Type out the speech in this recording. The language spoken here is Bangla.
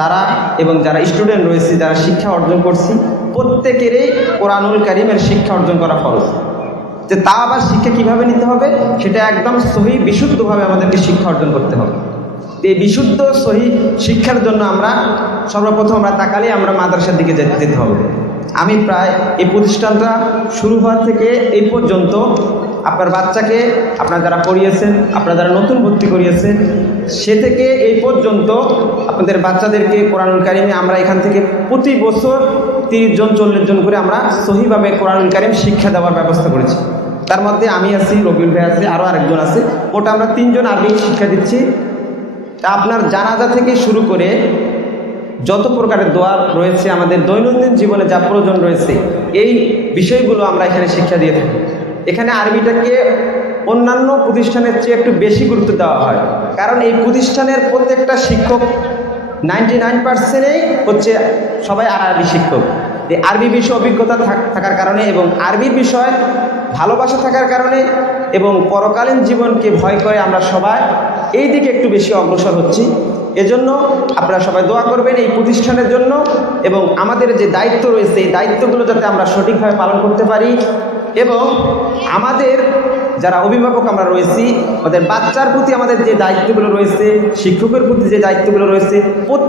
তারা এবং যারা স্টুডেন্ট রয়েছে, যারা শিক্ষা অর্জন করছি, প্রত্যেকেরই কোরআনুল কারীমের শিক্ষা অর্জন করা ফরজ। যে তা আবার শিক্ষা কিভাবে নিতে হবে, সেটা একদম সহি বিশুদ্ধভাবে আমাদেরকে শিক্ষা অর্জন করতে হবে। এই বিশুদ্ধ সহি শিক্ষার জন্য আমরা সর্বপ্রথম তাকালে আমরা মাদ্রাসার দিকে যেতে হবে। আমি প্রায় এই প্রতিষ্ঠানটা শুরু হওয়ার থেকে এই পর্যন্ত আপনার বাচ্চাকে আপনারা যারা পড়িয়েছেন, আপনারা যারা নতুন ভর্তি করিয়েছেন, সে থেকে এই পর্যন্ত আপনাদের বাচ্চাদেরকে কোরআনুল কারীমে আমরা এখান থেকে প্রতি বছর 30 জন 40 জন করে আমরা সহিভাবে কোরআনুল কারীম শিক্ষা দেওয়ার ব্যবস্থা করেছি। তার মধ্যে আমি আছি, রবিউল ভাই আছে, আরও আরেকজন আছে। ওটা আমরা 3 জন আরবি শিক্ষা দিচ্ছি। তা আপনার জানাজা থেকে শুরু করে যত প্রকারের দোয়া রয়েছে, আমাদের দৈনন্দিন জীবনে যা প্রয়োজন রয়েছে, এই বিষয়গুলো আমরা এখানে শিক্ষা দিয়ে থাকি। এখানে আরবিটাকে অন্যান্য প্রতিষ্ঠানের চেয়ে একটু বেশি গুরুত্ব দেওয়া হয়, কারণ এই প্রতিষ্ঠানের প্রত্যেকটা শিক্ষক 99%ই হচ্ছে সবাই আরবি শিক্ষক। এই আরবি বিষয়ে অভিজ্ঞতা থাকার কারণে এবং আরবির বিষয় ভালোবাসা থাকার কারণে এবং পরকালীন জীবনকে ভয় করে আমরা সবাই এই দিকে একটু বেশি অগ্রসর হচ্ছি। এজন্য আপনারা সবাই দোয়া করবেন এই প্রতিষ্ঠানের জন্য, এবং আমাদের যে দায়িত্ব রয়েছে এই দায়িত্বগুলো যাতে আমরা সঠিকভাবে পালন করতে পারি, এবং আমাদের যারা অভিভাবক আমরা রয়েছি, আমাদের বাচ্চার প্রতি আমাদের যে দায়িত্বগুলো রয়েছে, শিক্ষকের প্রতি যে দায়িত্বগুলো রয়েছে, প্রত্যেক